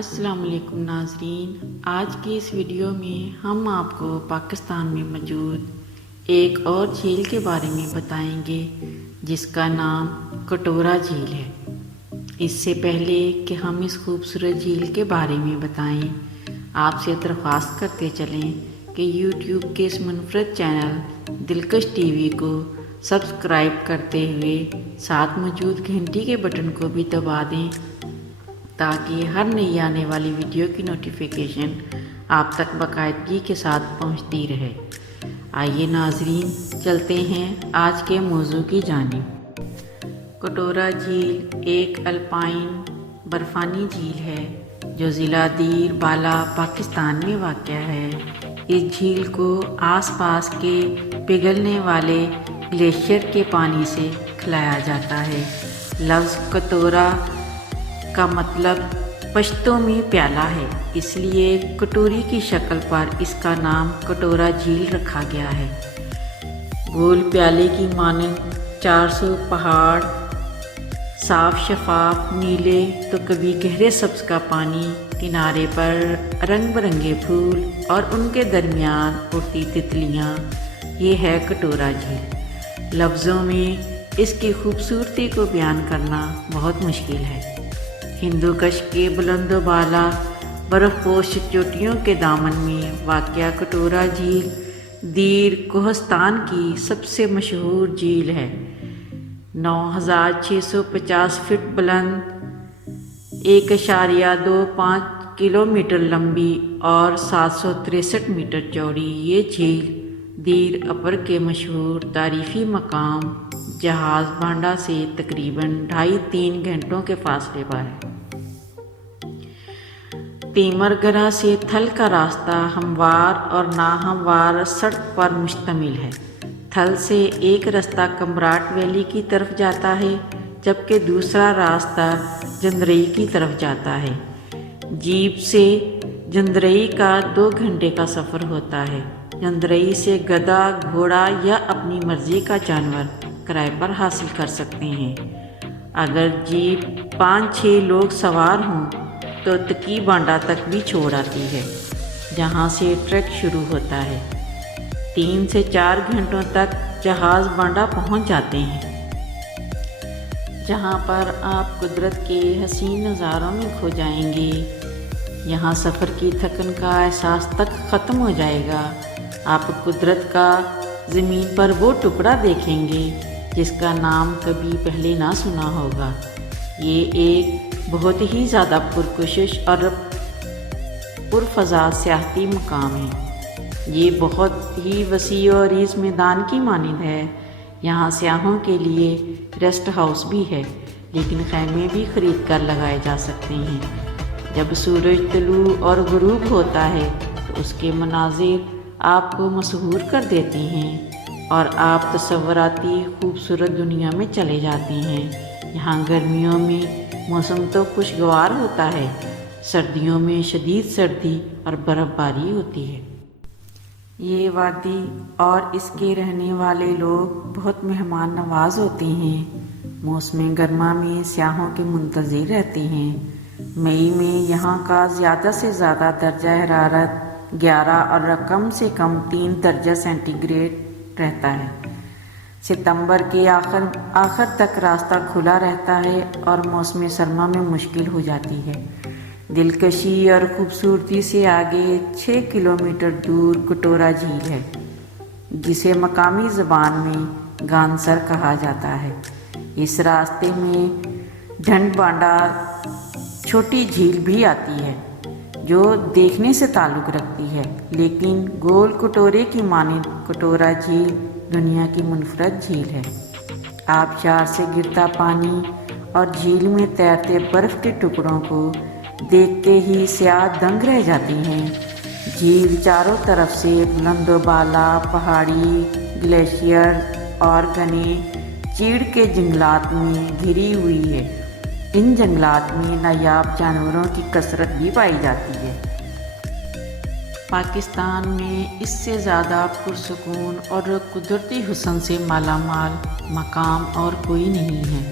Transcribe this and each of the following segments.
السلام علیکم ناظرین، آج کی اس ویڈیو میں ہم آپ کو پاکستان میں موجود ایک اور جھیل کے بارے میں بتائیں گے جس کا نام کٹورا جھیل ہے۔ اس سے پہلے کہ ہم اس خوبصورت جھیل کے بارے میں بتائیں، آپ سے درخواست کرتے چلیں کہ یوٹیوب کے اس منفرد چینل دلکش ٹی وی کو سبسکرائب کرتے ہوئے ساتھ موجود گھنٹی کے بٹن کو بھی دبا دیں تاکہ ہر نئی آنے والی ویڈیو کی نوٹیفیکیشن آپ تک باقاعدگی کے ساتھ پہنچتی رہے۔ آئیے ناظرین، چلتے ہیں آج کے موضوع کی جانب۔ کٹورا جھیل ایک الپائن برفانی جھیل ہے جو ضلع دیر بالا پاکستان میں واقع ہے۔ اس جھیل کو آس پاس کے پگھلنے والے گلیشیئر کے پانی سے کھلایا جاتا ہے۔ لفظ کٹورا کا مطلب پشتو میں پیالہ ہے، اس لیے کٹوری کی شکل پر اس کا نام کٹورا جھیل رکھا گیا ہے۔ گول پیالے کی مانند 400 پہاڑ، صاف شفاف نیلے تو کبھی گہرے سبز کا پانی، کنارے پر رنگ برنگے پھول اور ان کے درمیان اڑتی تتلیاں، یہ ہے کٹورا جھیل۔ لفظوں میں اس کی خوبصورتی کو بیان کرنا بہت مشکل ہے۔ ہندو کش کے بلند و بالا برف پوش چوٹیوں کے دامن میں واقع کٹورا جھیل دیر کوہستان کی سب سے مشہور جھیل ہے۔ 9650 فٹ بلند، 1.25 کلومیٹر لمبی اور 763 میٹر چوڑی یہ جھیل دیر اپر کے مشہور تاریخی مقام جہاز بانڈہ سے تقریباً 2.5-3 گھنٹوں کے فاصلے پر ہے۔ تیمر گرہ سے تھل کا راستہ ہموار اور ناہموار سڑک پر مشتمل ہے۔ تھل سے ایک راستہ کمراٹ ویلی کی طرف جاتا ہے جبکہ دوسرا راستہ جندرئی کی طرف جاتا ہے۔ جیپ سے جندرئی کا 2 گھنٹے کا سفر ہوتا ہے۔ جندرئی سے گدھا، گھوڑا یا اپنی مرضی کا جانور کرائے پر حاصل کر سکتے ہیں۔ اگر جیپ 5-6 لوگ سوار ہوں تو تکی بانڈہ تک بھی چھوڑ آتی ہے، جہاں سے ٹریک شروع ہوتا ہے۔ 3 سے 4 گھنٹوں تک جہاز بانڈہ پہنچ جاتے ہیں، جہاں پر آپ قدرت کے حسین نظاروں میں کھو جائیں گے۔ یہاں سفر کی تھکن کا احساس تک ختم ہو جائے گا۔ آپ قدرت کا زمین پر وہ ٹکڑا دیکھیں گے جس کا نام کبھی پہلے نہ سنا ہوگا۔ یہ ایک بہت ہی زیادہ پرکشش اور پرفضا سیاحتی مقام ہے۔ یہ بہت ہی وسیع اور عریض میدان کی مانند ہے۔ یہاں سیاحوں کے لیے ریسٹ ہاؤس بھی ہے، لیکن خیمے بھی خرید کر لگائے جا سکتے ہیں۔ جب سورج طلوع اور غروب ہوتا ہے تو اس کے مناظر آپ کو مسحور کر دیتے ہیں اور آپ تصوراتی خوبصورت دنیا میں چلے جاتے ہیں۔ یہاں گرمیوں میں موسم تو خوشگوار ہوتا ہے، سردیوں میں شدید سردی اور برف باری ہوتی ہے۔ یہ وادی اور اس کے رہنے والے لوگ بہت مہمان نواز ہوتے ہیں۔ موسم گرما میں سیاحوں کے منتظر رہتے ہیں۔ مئی میں یہاں کا زیادہ سے زیادہ درجہ حرارت 11 اور کم سے کم 3 درجہ سینٹی گریڈ رہتا ہے۔ ستمبر کے آخر تک راستہ کھلا رہتا ہے اور موسم سرما میں مشکل ہو جاتی ہے۔ دلکشی اور خوبصورتی سے آگے 6 کلومیٹر دور کٹورا جھیل ہے، جسے مقامی زبان میں گانسر کہا جاتا ہے۔ اس راستے میں ڈھنڈ بانڈہ چھوٹی جھیل بھی آتی ہے جو دیکھنے سے تعلق رکھتی ہے، لیکن گول کٹورے کی مانند کٹورا جھیل دنیا کی منفرد جھیل ہے۔ آبشار سے گرتا پانی اور جھیل میں تیرتے برف کے ٹکڑوں کو دیکھتے ہی سیاح دنگ رہ جاتے ہیں۔ جھیل چاروں طرف سے بلند و بالا پہاڑی، گلیشیئر اور گھنے چیڑ کے جنگلات میں گھری ہوئی ہے۔ ان جنگلات میں نایاب جانوروں کی کثرت بھی پائی جاتی ہے۔ پاکستان میں اس سے زیادہ پرسکون اور قدرتی حسن سے مالا مال مقام اور کوئی نہیں ہے۔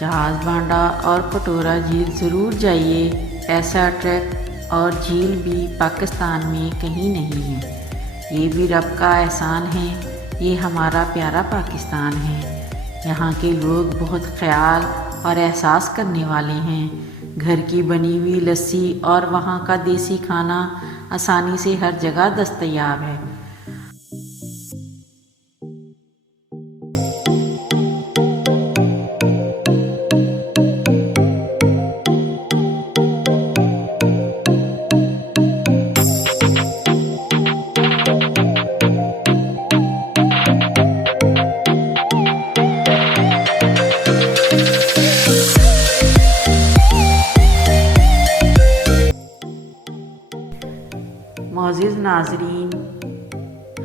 جہاز بانڈہ اور کٹورا جھیل ضرور جائیے، ایسا ٹریک اور جھیل بھی پاکستان میں کہیں نہیں ہے۔ یہ بھی رب کا احسان ہے، یہ ہمارا پیارا پاکستان ہے۔ یہاں کے لوگ بہت خیال اور احساس کرنے والے ہیں۔ گھر کی بنی ہوئی لسی اور وہاں کا دیسی کھانا آسانی سے ہر جگہ دستیاب ہے۔ معزز ناظرین،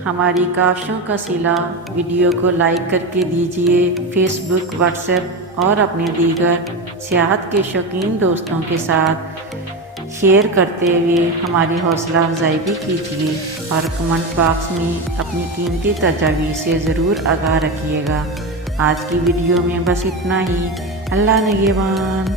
ہماری کاوشوں کا صلہ ویڈیو کو لائک کر کے دیجیے، فیس بک، واٹس ایپ اور اپنے دیگر سیاحت کے شوقین دوستوں کے ساتھ شیئر کرتے ہوئے ہماری حوصلہ افزائی بھی کیجیے اور کمنٹ باکس میں اپنی قیمتی تجاویز سے ضرور آگاہ رکھیے گا۔ آج کی ویڈیو میں بس اتنا ہی۔ اللہ نگہبان۔